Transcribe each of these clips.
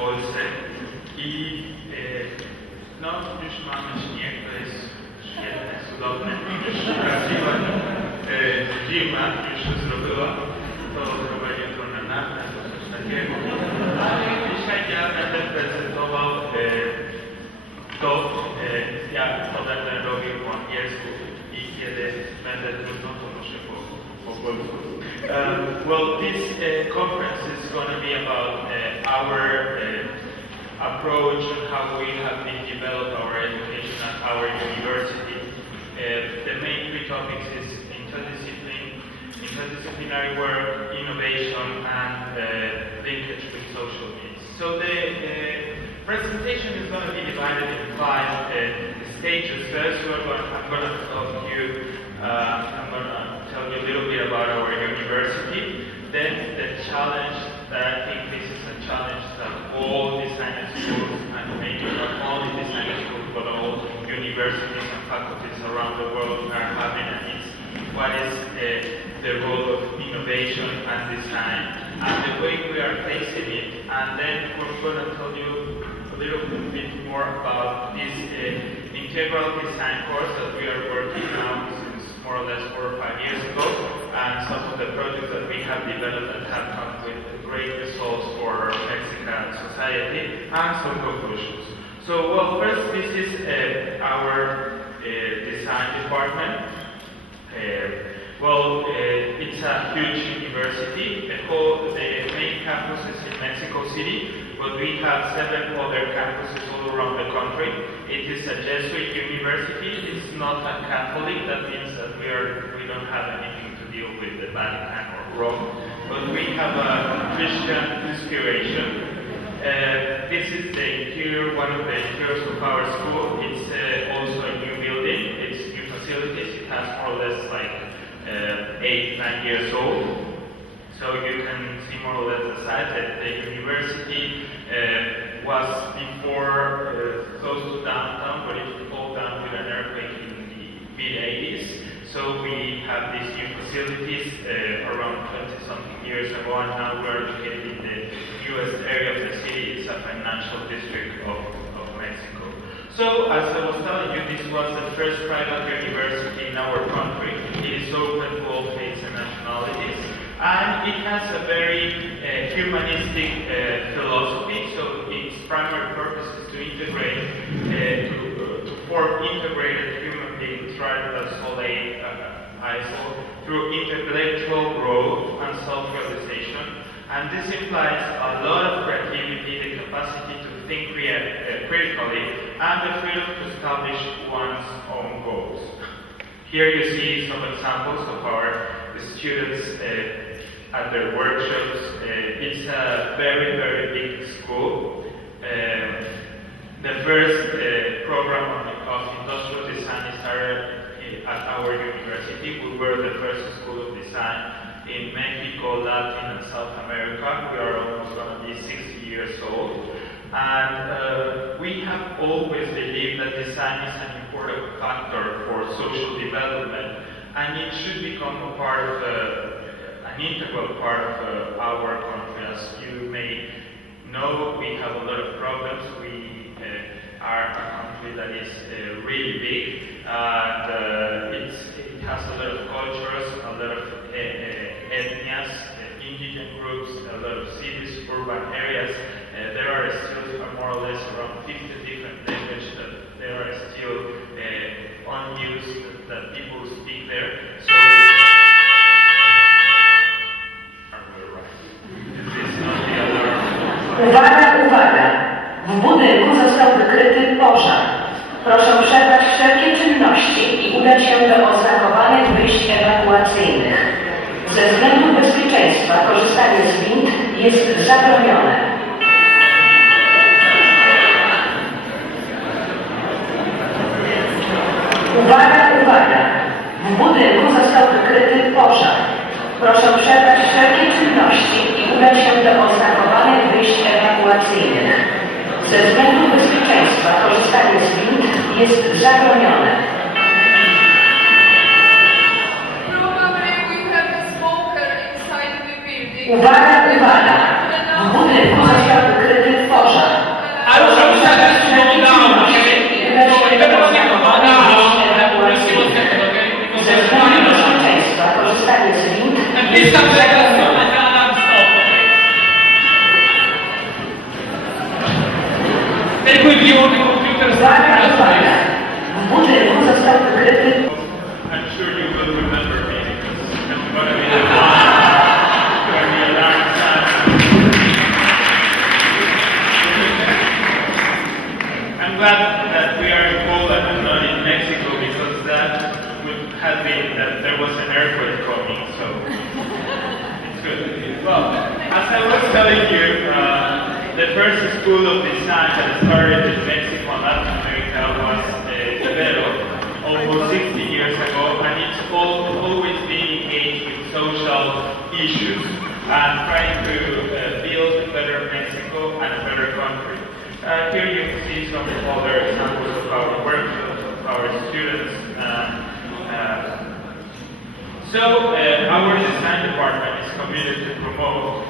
Polsce i no, już mamy śnieg, to jest świetne, cudowne, już prawdziwa zima już się zrobiła, to chyba jutro na nartach, coś takiego. Ale dzisiaj ja będę prezentował to, jak to będę robił po angielsku i kiedy będę trudno, to muszę po polsku. Well, this conference is going to be about our approach and how we have been developed our education at our university. The main three topics is interdisciplinary work, innovation, and linkage with social needs. So the presentation is going to be divided in 5 stages. First, I'm going to tell you a little bit about our university. Then the challenge that I think this is a challenge that all design schools, and maybe not only design schools, but all universities and faculties around the world are having, and it's what is the role of innovation and design, and the way we are facing it. And then we're going to tell you a little bit more about this integral design course that we are working now since more or less 4 or 5 years ago, and some of the projects that we have developed that have come with great results for Mexican society, and some conclusions. So, well, first, this is our design department. It's a huge university. The main campus is in Mexico City, but we have 7 other campuses all around the country. It is a Jesuit university. It's not a Catholic. That means that we don't have anything to deal with the Vatican or Rome, but we have a Christian inspiration. This is the interior, one of the interiors of our school. It's also a new building. It's new facilities. It has more or less like 8-9 years old. So you can see more or less the size that the university was before close to downtown, but it fell down with an earthquake in the mid-80s. So we have these new facilities around 20-something years ago, and now we're located in the newest area of the city. It's a financial district of Mexico. So, as I was telling you, this was the first private university in our country. It is open to all faiths and nationalities, and it has a very humanistic philosophy. So, its primary purpose is to integrate, to form integrated human beings rather than solely isolated through intellectual growth and self-realization. And this implies a lot of creativity, the capacity to think critically, and the freedom to establish one's own goals. Here you see some examples of our students at their workshops. It's a very, very big school. The first program of industrial design started at our university. We were the first school of design in Mexico, Latin, and South America. We are almost going to be 60 years old. And we have always believed that design is an important factor for social development, and it should become a part of an integral part of our country. As you may know, we have a lot of problems. We are a country that is really big, and it has a lot of cultures, a lot of ethnias, indigenous groups, a lot of cities, urban areas. There are still more or less around 50 different languages that there are still unused that people speak there. So, are we right? This is not the alarm. Uwaga, uwaga! W budynku został wykryty pożar. Proszę przerwać wszelkie czynności i udać się do oznakowanych wyjść ewakuacyjnych. Ze względu bezpieczeństwa korzystanie z wind jest zabronione. Uwaga, uwaga! W budynku został wykryty pożar. Proszę przerwać wszelkie czynności i udać się do oznakowanych wyjść ewakuacyjnych. Ze względu bezpieczeństwa korzystanie z wind jest zabronione. Uwaga, uwaga! W budynku został wykryty pożar. Take with you on the computer Uwaga, uwaga! W budynku został wykryty... I'm sure you will remember me because I'm going to be the one where the alarm sounds. I'm glad that we are in Poland and not in Mexico because that would have been that there was an earthquake coming, so it's good. Well, as I was telling you, the first school of design that started in Mexico and Latin America was developed almost 60 years ago, and it's always been engaged with social issues and trying to build a better Mexico and a better country. Here you can see some other examples of our workshops, of our students. Our design department is committed to promote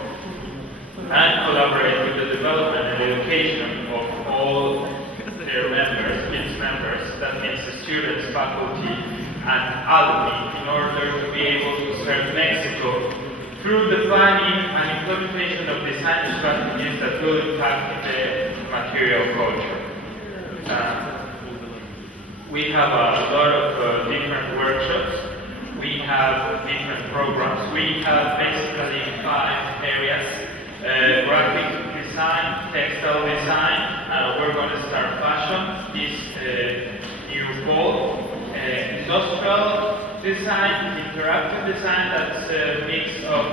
and collaborate with the development and education of all their members, its members, that means the students, faculty, and alumni, in order to be able to serve Mexico through the planning and implementation of design strategies that will impact the material culture. We have a lot of different workshops. We have different programs. We have basically 5 areas. Graphic design, textile design, we're going to start fashion this new fall. Industrial design, interactive design, that's a mix of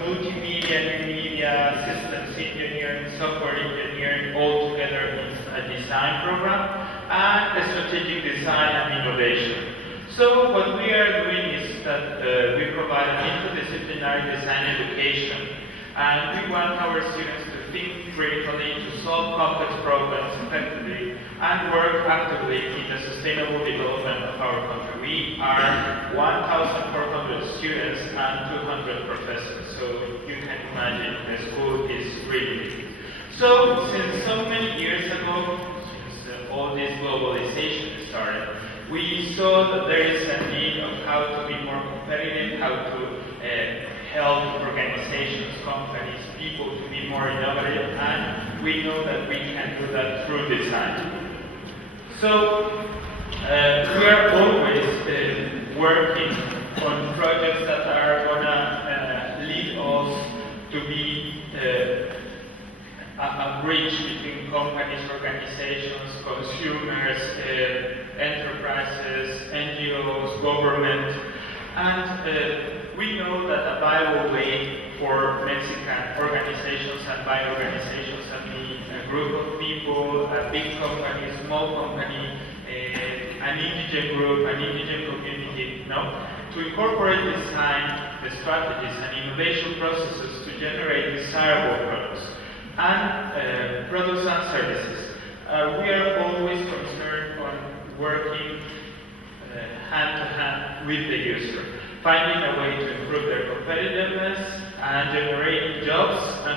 multimedia, new media, systems engineering, software engineering, all together in a design program, and strategic design and innovation. So what we are doing is that we provide an interdisciplinary design education. And we want our students to think critically, to solve complex problems effectively, and work actively in the sustainable development of our country. We are 1,400 students and 200 professors, so you can imagine the school is really big. So, since so many years ago, since all this globalization started, we saw that there is a need of how to be more competitive, how to help organizations, companies, people to be more innovative, and we know that we can do that through design. So we are always working on projects that are going to lead us to be a bridge between companies, organizations, consumers, enterprises, NGOs, government, and we know that a viable way for Mexican organizations, and by organizations I mean a group of people, a big company, a small company, an indigent group, an indigent community, to incorporate design, the strategies and innovation processes to generate desirable products and services. We are always concerned on working hand-to-hand with the user, finding a way to improve their competitiveness and generating jobs and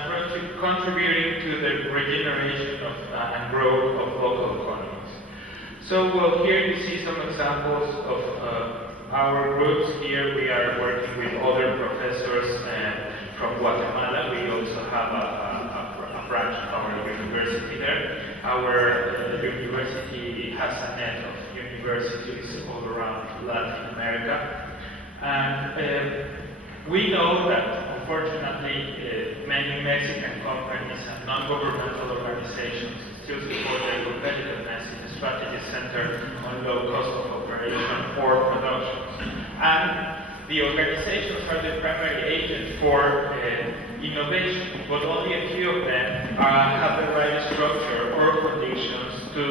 contributing to the regeneration of, and growth of local economies. So here you see some examples of our groups. Here we are working with other professors from Guatemala. We also have a branch of our university there. Our university has a net of universities all around Latin America. And we know that, unfortunately, many Mexican companies and non-governmental organizations still support their competitiveness in a strategy centered on low cost of operation or production. And the organizations are the primary agents for innovation, but only a few of them have the right structure or conditions to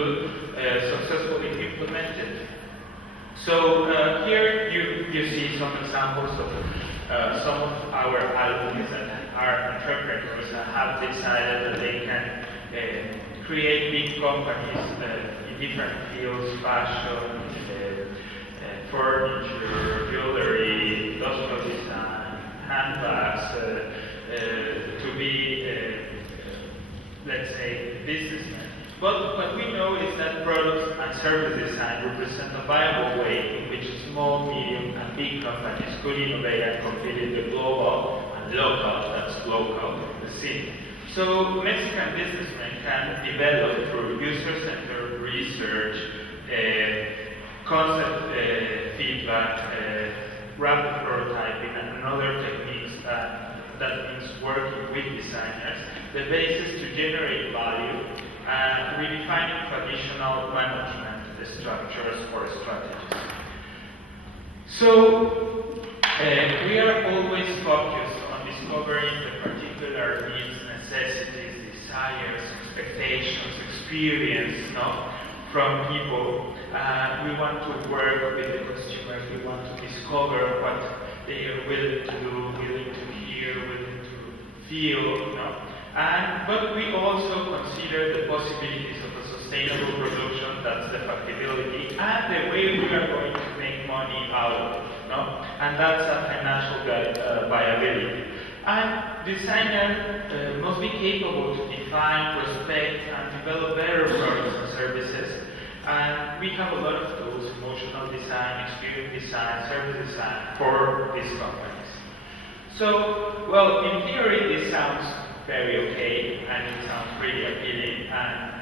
successfully implement it. So here you see some examples of some of our alumni that are entrepreneurs that have decided that they can create big companies in different fields, fashion, furniture, jewelry, industrial design, handbags, to be, let's say, businessmen. But what we know is that products and service design represent a viable way in which small, medium, and big companies could innovate and compete in the global and local, that's local, the scene. So Mexican businessmen can develop through user-centered research, concept feedback, rapid prototyping, and other techniques that means working with designers, the basis to generate value and redefining traditional management structures or strategies. So we are always focused on discovering the particular needs, necessities, desires, expectations, experience, from people. We want to work with the consumers. We want to discover what they are willing to do, willing to hear, willing to feel. But we also consider the possibilities of a sustainable production, that's the factibility, and the way we are going to make money out of it. And that's a financial viability. And designers must be capable to define, prospect, and develop better products and services. And we have a lot of tools: emotional design, experience design, service design for these companies. So, well, in theory, this sounds very okay, and it sounds really appealing. And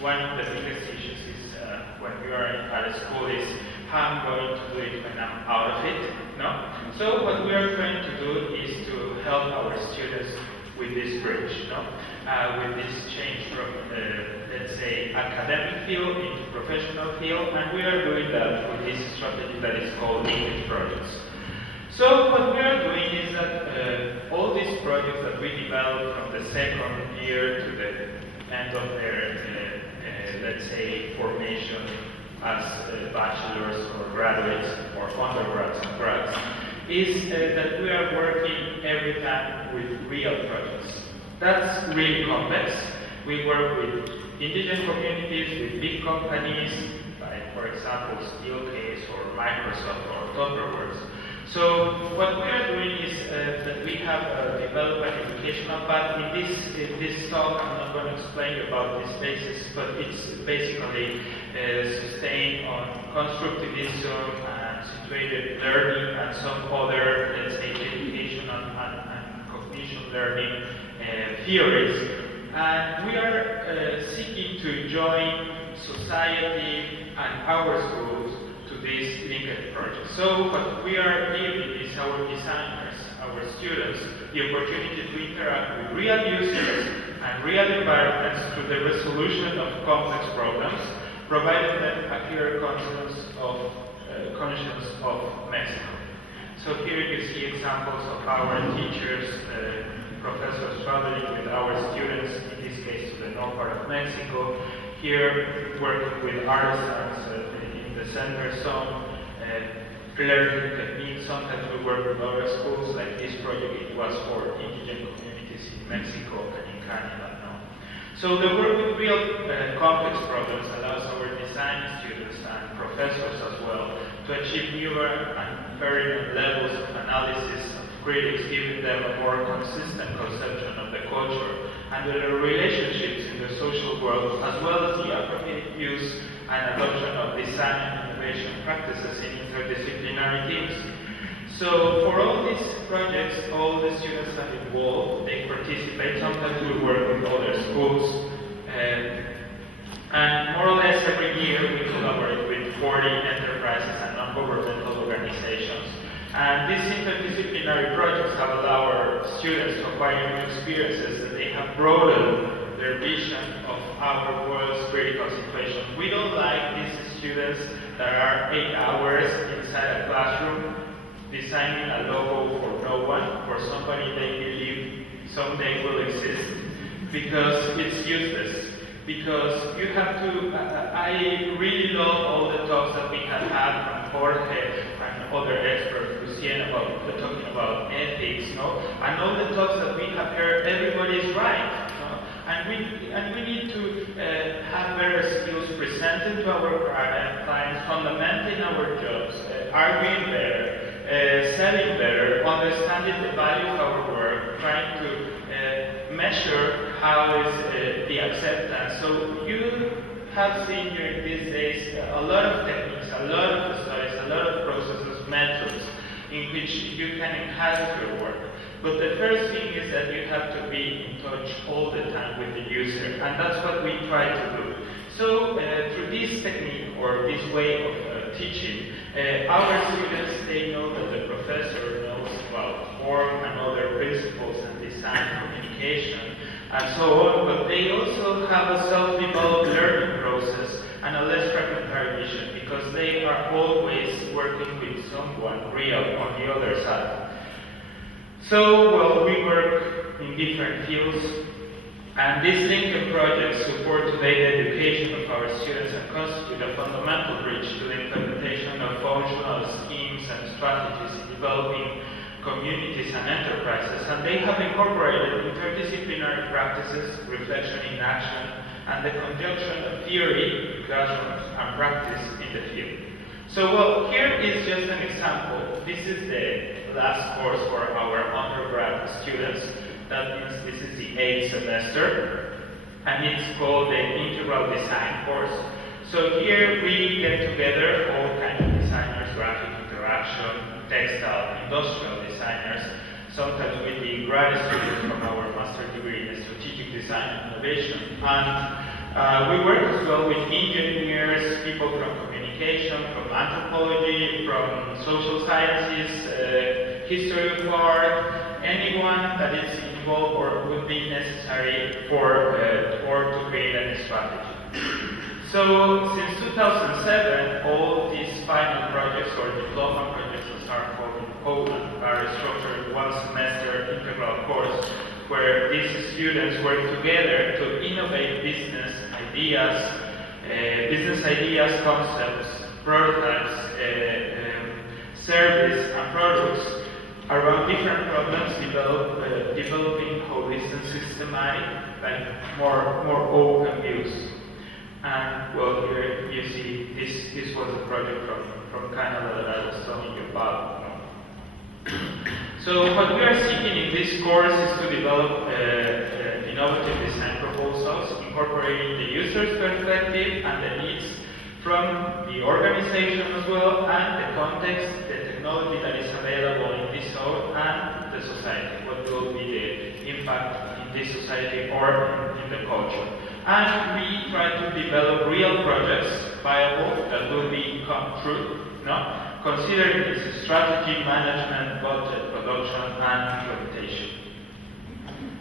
one of the biggest issues is when you are at a school is how I'm going to do it when I'm out of it. So what we are trying to do is to help our students with this bridge, with this change from, let's say, academic field into professional field, and we are doing that with this strategy that is called English projects. So what we are doing is that all these projects that we develop from the second year to the end of their, let's say, formation as bachelors or graduates or undergrads and grads, is that we are working every time with real projects. That's really complex. We work with indigenous communities, with big companies, like, for example, Steelcase or Microsoft or Tupperware. So what we are doing is that we have developed an educational path. In this talk, I'm not going to explain about this basis, but it's basically sustained on constructivism and situated learning and some other, let's say, education and cognition learning theories. And we are seeking to join society and our schools to this linked project. So what we are giving is our designers, our students, the opportunity to interact with real users and real environments through the resolution of complex problems, providing them a clear conscience of Mexico. So here you see examples of our teachers, professors traveling with our students, in this case to the north part of Mexico, here working with artisans in the center zone, learning techniques. Sometimes we work with other schools, like this project, it was for indigenous communities in Mexico and in Canada now. So the work with real complex problems allows our design students and professors as well to achieve newer and varying levels of analysis of critics, giving them a more consistent conception of the culture and the relationships in the social world, as well as the appropriate use and adoption of design and innovation practices in interdisciplinary teams. So for all these projects, all the students are involved, they participate. Sometimes we work with other schools, and more or less every year we collaborate with 40 enterprises and non-governmental organizations. And these interdisciplinary projects have allowed our students to acquire new experiences, that they have broadened their vision of our world's critical situation. We don't like these students that are 8 hours inside a classroom designing a logo for no one, for somebody they believe someday will exist, because it's useless. Because you have to, I really love all the talks that we have had from Jorge and other experts, Lucien, about talking about ethics, and all the talks that we have heard, everybody is right. And we need to have better skills presenting to our clients, fundamenting our jobs, arguing better, selling better, understanding the value of our work, trying to measure how is the acceptance. So you have seen during these days a lot of techniques, a lot of studies, a lot of processes, methods in which you can enhance your work. But the first thing is that you have to be in touch all the time with the user, and that's what we try to do. So through this technique or this way of teaching, our students, they know that the professor knows about form and other principles and design communication and so on, but they also have a self-developed learning process and a less fragmentary vision because they are always working with someone real on the other side. So, well, we work in different fields, and these Lincoln projects support today the education of our students and constitute a fundamental bridge to the implementation of functional schemes and strategies in developing communities and enterprises, and they have incorporated interdisciplinary practices, reflection in action, and the conjunction of theory, classrooms, and practice in the field. So, well, here is just an example. This is the last course for our undergrad students. That means this is the 8th semester, and it's called the Integral Design course. So here we get together all kinds of designers, graphic interaction, textile, industrial designers, sometimes with the grad students from our master's degree in strategic design and innovation. And we work as well with engineers, people from communication, from anthropology, from social sciences, history of art, anyone that is involved or would be necessary for or to create a strategy. So since 2007, all these final projects or diploma projects, as are called in Poland, are structured one semester integral course where these students work together to innovate business ideas, concepts, prototypes, service and products around different problems, developing holistic, systematic, like more open views. And well, here you see this was a project from Canada that I was telling you about. So what we are seeking in this course is to develop innovative design proposals, incorporating the user's perspective and the needs from the organization as well, and the context, the technology that is available in this zone, and the society. What will be the impact in this society or in the culture? And we try to develop real projects, viable, that will become true, no? Considering its strategy, management, budget, production, and implementation.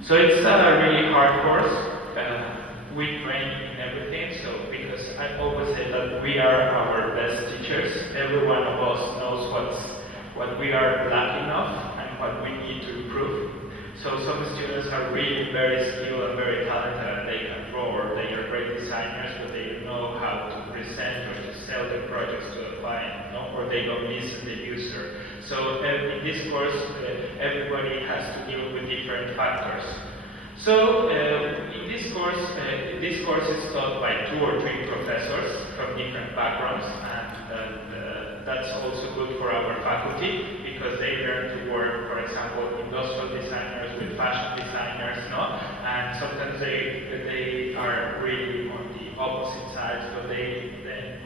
So it's a really hard course. We train in everything, so because I always say that we are our best teachers. Every one of us knows what we are lacking of and what we need to improve. So some students are really very skilled and very talented, and they can draw, or they are great designers, but they don't know how to present or to sell their projects to a client, no? Or they don't listen to the user. So in this course, everybody has to deal with different factors. So in this course is taught by 2 or 3 professors from different backgrounds, and that's also good for our faculty because they learn to work, for example, industrial designers with fashion designers, no? And sometimes they are really on the opposite sides, but they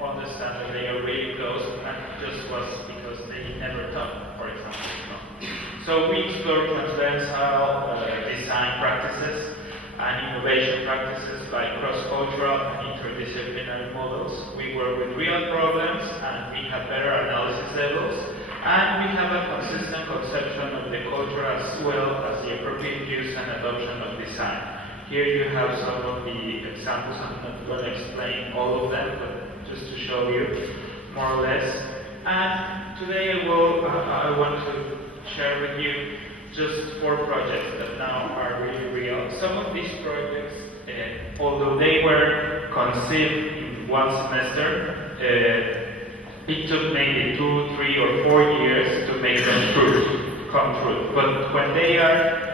understand that they are really close, and just was because they never taught, for example. No? So we explore transversal design practices and innovation practices like cross-cultural and interdisciplinary models. We work with real problems, and we have better analysis levels, and we have a consistent conception of the culture as well as the appropriate use and adoption of design. Here you have some of the examples. I'm not going to explain all of them, but just to show you more or less. And today I want to share with you just 4 projects that now are really real. Some of these projects, although they were conceived in one semester, it took maybe 2, 3, or 4 years to make them come true. But when they are,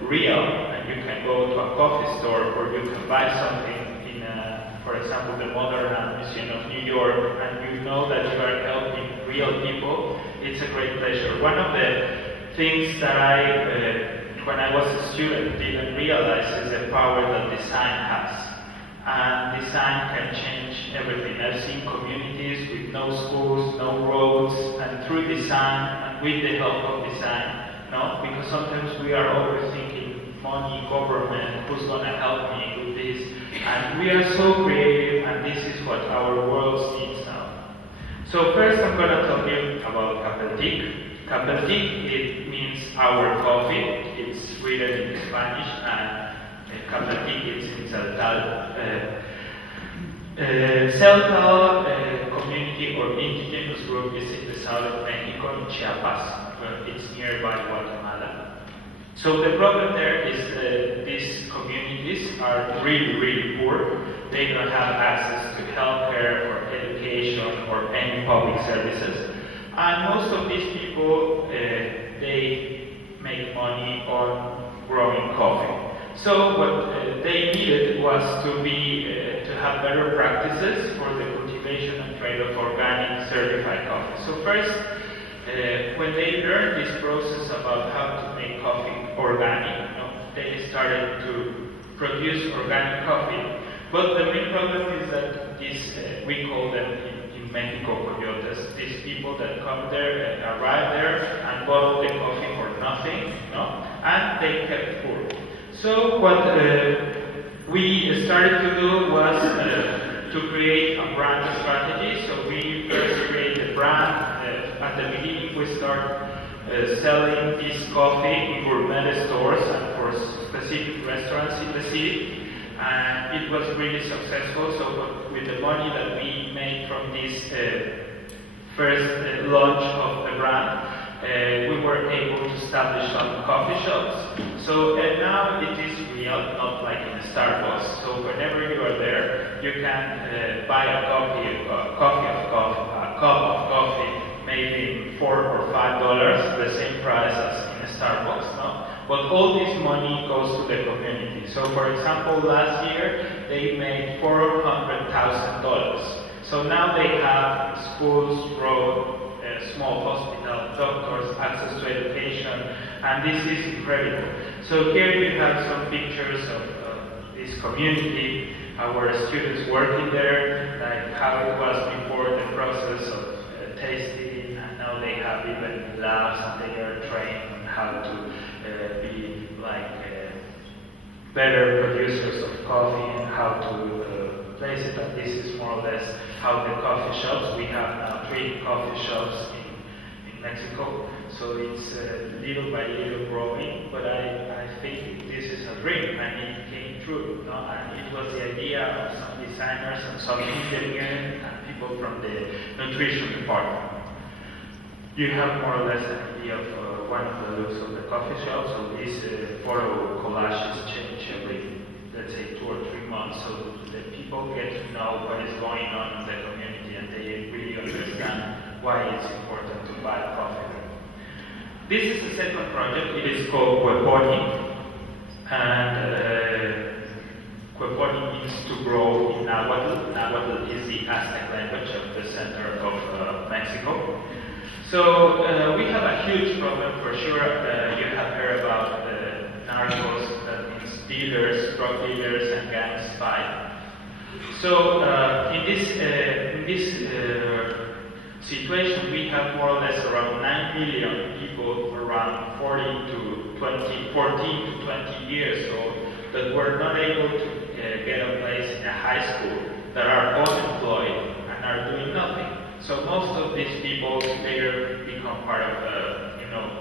real, and you can go to a coffee store or you can buy something in, for example, the Modern Art Museum of New York, and you know that you are helping real people, it's a great pleasure. One of the things that when I was a student, didn't realize is the power that design has. And design can change everything. I've seen communities with no schools, no roads, and through design, and with the help of design, no? Because sometimes we are always thinking money, government, who's gonna help me with this? And we are so creative, and this is what our world needs now. So first I'm gonna tell you about Katowicach. Katowicach, it means our coffee. It's written in Spanish, and Katowicach is in Celtal. Celtal community or indigenous group is in the south of Mexico, in Chiapas. It's nearby Guatemala. So the problem there is these communities are really, really poor. They don't have access to healthcare or education or any public services. And most of these people, they make money on growing coffee. So what they needed was to have better practices for the cultivation and trade of organic certified coffee. So first, when they learned this process about how to make coffee organic, they started to produce organic coffee. But the main problem is that these, we call them in Mexico coyotes, these people that come there and arrive there and bottle the coffee for nothing, and they kept poor. So what we started to do was to create a brand strategy. So we first created a brand. At the beginning, we start selling this coffee in gourmet stores and for specific restaurants in the city. And it was really successful. So with the money that we made from this first launch of the brand, we were able to establish some coffee shops. So now it is real, not like in Starbucks. So whenever you are there, you can buy a cup of coffee, maybe $4 or $5, the same price as in Starbucks. But all this money goes to the community. So for example, last year they made $400,000. So now they have schools, roads, small hospital, doctors, access to education, and this is incredible. So here you have some pictures of this community, our students working there, like how it was before the process of tasting, and now they have even labs and they are trained on how to be like better producers of coffee and how to place it. And this is more or less how the coffee shops, we have now 3 coffee shops in Mexico, so it's little by little growing, but I think this is a dream and it came true, and it was the idea of some designers and some engineers and people from the nutrition department. You have more or less an idea of one of the looks of the coffee shop, so these photo collages change every, let's say, 2 or 3 months, so the people get to know what is going on in the community and they really understand why it's important to buy coffee. This is the second project. It is called Cueponi, and Cueponi means to grow in Nahuatl. Nahuatl is the Aztec language of the center of Mexico. So we have a huge problem for sure. You have heard about narcos, that means dealers, drug dealers, and gangs fight. So in this situation, we have more or less around 9 million people, around 14 to 20 years old, that were not able to get a place in a high school, that are unemployed and are doing nothing. So most of these people later become part of,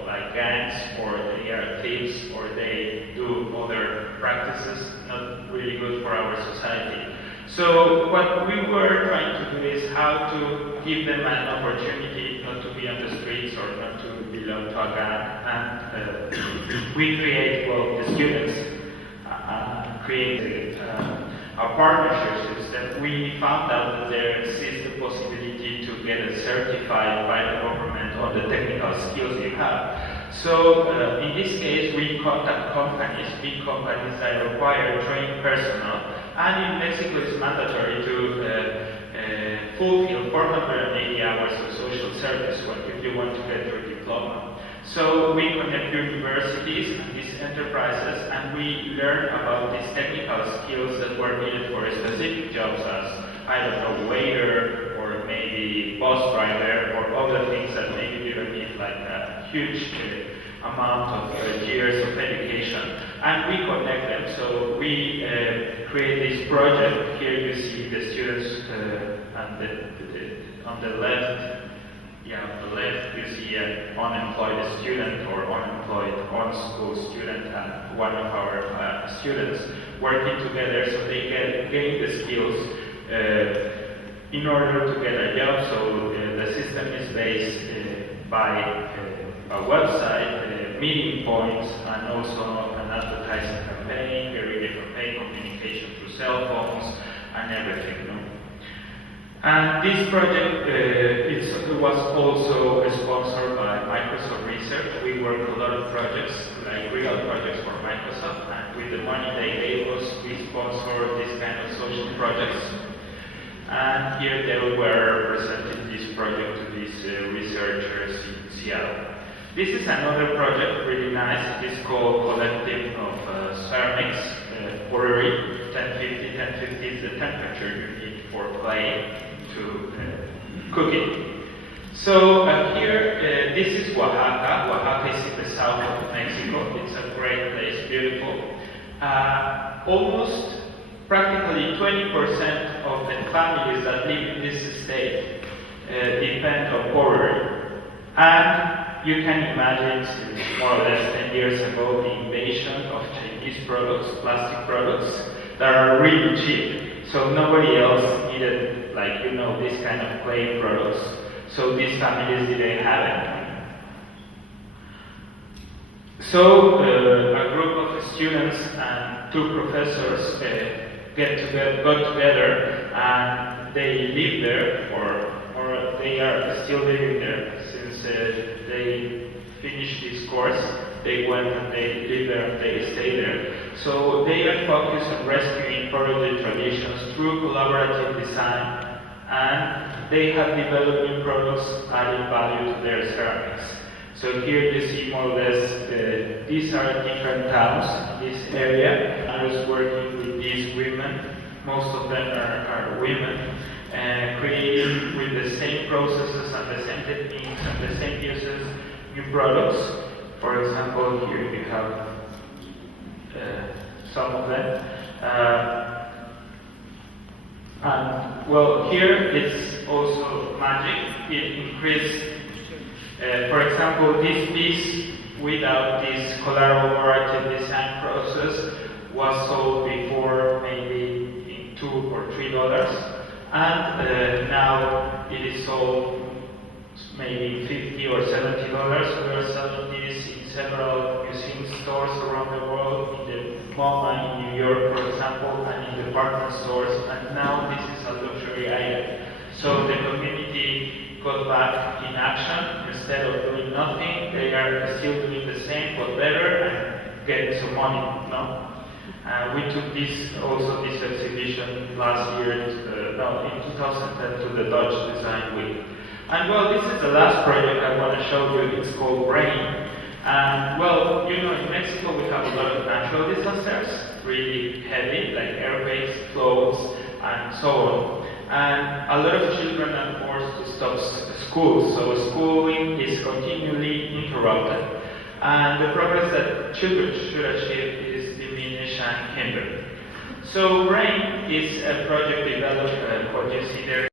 like gangs, or they are thieves, or they do other practices not really good for our society. So what we were trying to do is how to give them an opportunity not to be on the streets or not to belong to a gang. And we create, the students created a partnerships that we found out that there exists the possibility to get it certified by the government on the technical skills you have. So in this case, we contact companies, big companies that require trained personnel, and in Mexico it's mandatory to fulfill 480 hours of social service if you want to get your diploma. So we connect universities and these enterprises, and we learn about these technical skills that were needed for specific jobs as, waiter, or maybe bus driver, or other things that maybe you don't need like a huge amount of years of education, and we connect them. So we create this project. Here you see the students on the left. Yeah, on the left you see an unemployed student or unemployed on-school student and one of our students working together so they can gain the skills in order to get a job. So the system is based by a website, meeting points, and also an advertising campaign, a radio campaign, communication through cell phones, and everything. No? And this project it was also sponsored by Microsoft Research. We work a lot of projects, like real projects for Microsoft, and with the money they gave us, we sponsor this kind of social projects. And here they were presenting this project to these researchers in Seattle. This is another project, really nice. It is called Collective of Ceramics Pottery. 1050. 1050 is the temperature you need for clay to cook it. So here, this is Oaxaca. Oaxaca is in the south of Mexico. It's a great place, beautiful. Almost practically 20% of the families that live in this state depend on pottery. And you can imagine, since more or less 10 years ago, the invasion of Chinese products, plastic products, that are really cheap. So nobody else needed, like, this kind of clay products. So these families didn't have it. So a group of students and two professors got together and they live there, or they are still living there since they finished this course. They went and they live there and they stay there. So they are focused on rescuing pottery traditions through collaborative design, and they have developed new products adding value to their ceramics. So here you see more or less, these are different towns in this area. I was working with these women, most of them are women, creating with the same processes and the same techniques and the same uses new products. For example, here you have some of them. And well, here it's also magic. It increased, for example, this piece without this collaborative design process was sold before maybe in $2 or $3, and now it is sold maybe $50 or $70. We are selling this in several museum stores around the world, in the MoMA in New York, for example, and in department stores, and now this is a luxury item. So the community got back in action. Instead of doing nothing, they are still doing the same but better and getting some money. No? We took this exhibition last year, in 2010, to the Dutch Design Week. And well, this is the last project I want to show you. It's called Rain. And well, in Mexico we have a lot of natural disasters, really heavy, like earthquakes, floods, and so on. And a lot of children are forced to stop school, so schooling is continually interrupted. And the progress that children should achieve is diminished and hindered. So Rain is a project developed, what you see there.